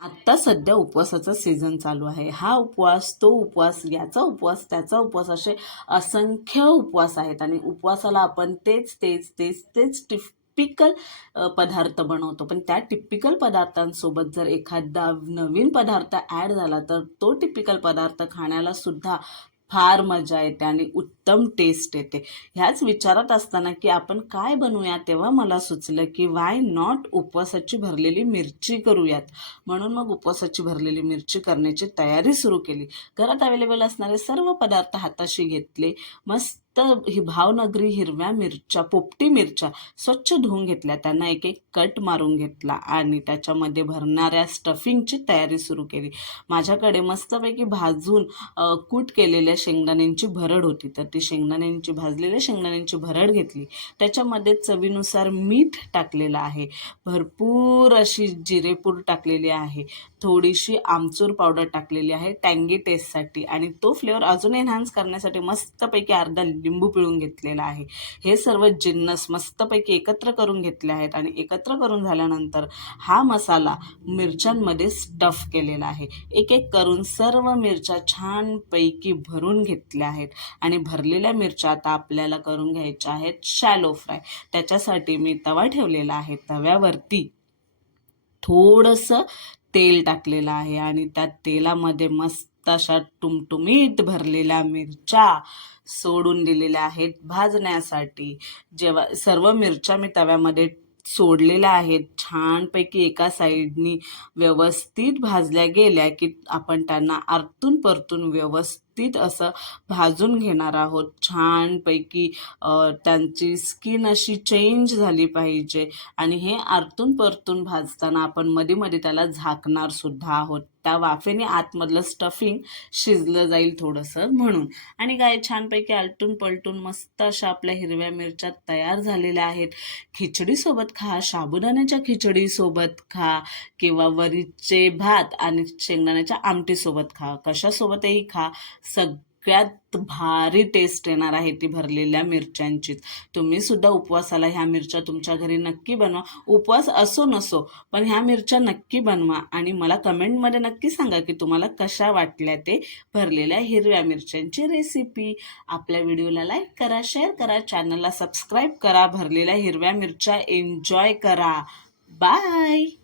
आत्ता सध्या उपवासाचा सीझन चालू आहे. हा उपवास, तो उपवास, याचा उपवास, त्याचा उपवास असे असंख्य उपवास आहेत आणि उपवासाला आपण तेच तेच तेच तेच टिपिकल पदार्थ बनवतो. पण त्या टिपिकल पदार्थांसोबत जर एखादा नवीन पदार्थ ॲड झाला तर तो टिपिकल पदार्थ खाण्याला सुद्धा फार मजा येते आणि उत्तम टेस्ट येते. ह्याच विचारात असताना की आपण काय बनवूया, तेव्हा मला सुचलं की वाय नॉट उपवासाची भरलेली मिरची करूयात. म्हणून मग उपवासाची भरलेली मिरची करण्याची तयारी सुरू केली. घरात अवेलेबल असणारे सर्व पदार्थ हाताशी घेतले. मस्त ही भावनगरी हिरव्या मिरच्या, पोपटी मिरच्या स्वच्छ धुवून घेतल्या. त्यांना एक एक कट मारून घेतला आणि त्याच्यामध्ये भरणाऱ्या स्टफिंगची तयारी सुरू केली. माझ्याकडे मस्तपैकी भाजून कूट केलेल्या शेंगदाण्यांची भरड होती, तर ती भाजलेल्या शेंगदाण्यांची भरड घेतली. त्याच्यामध्ये चवीनुसार मीठ टाकलेलं आहे, भरपूर अशी जिरेपूड टाकलेली आहे, थोडीशी आमचूर पावडर टाकलेली आहे टँगी टेस्टसाठी आणि तो फ्लेवर अजून एन्हान्स करण्यासाठी मस्तपैकी अर्धा लिंबू पिळून घेतलेला आहे. हे सर्व जिन्नस मस्तपैकी एकत्र करून घेतले आहेत आणि एकत्र करून झाल्यानंतर हा मसाला मिरच्यांमध्ये स्टफ केलेला आहे. एक एक करून सर्व मिरच्या छानपैकी भरून घेतल्या आहेत आणि भरलेल्या मिरच्या आता आपल्याला करून घ्यायच्या आहेत शॅलो फ्राय. त्याच्यासाठी मी तवा ठेवलेला आहे. तव्यावरती थोडंसं तेल टाकलेलं आहे आणि त्या तेलामध्ये मस्त अशा टुमटुमीत भरलेल्या मिरच्या सोडून दिलेल्या आहेत भाजण्यासाठी. जेव्हा सर्व मिरच्या मी तव्यामध्ये सोडलेल्या आहेत, छानपैकी एका साईडनी व्यवस्थित भाजल्या गेल्या की आपण त्यांना आरतून परतून व्यवस्थित असं भाजून घेणार आहोत. छानपैकी त्यांची स्किन अशी चेंज झाली पाहिजे आणि हे आरतून परतून भाजताना आपण मध्ये मध्ये त्याला झाकणार सुद्धा आहोत. त्या वाफेने आतमधलं स्टफिंग शिजलं जाईल थोडंसं म्हणून. आणि काय छानपैकी आलटून पलटून मस्त अशा आपल्या हिरव्या मिरच्या तयार झालेल्या आहेत. खिचडीसोबत खा, साबुदाण्याच्या खिचडीसोबत खा किंवा वरीचे भात आणि शेंगदाण्याच्या आमटीसोबत खा, कशासोबतही खा, सगळ्यात भारी टेस्ट येणार आहे ती भरलेल्या मिरच्यांचीच. तुम्ही सुद्धा उपवासाला ह्या मिरच्या तुमच्या घरी नक्की बनवा. उपवास असो नसो पण ह्या मिरच्या नक्की बनवा आणि मला कमेंटमध्ये नक्की सांगा की तुम्हाला कशा वाटल्या ते भरलेल्या हिरव्या मिरच्यांची रेसिपी. आपल्या व्हिडिओला लाईक करा, शेअर करा, चॅनलला सबस्क्राईब करा, भरलेल्या हिरव्या मिरच्या एन्जॉय करा. बाय.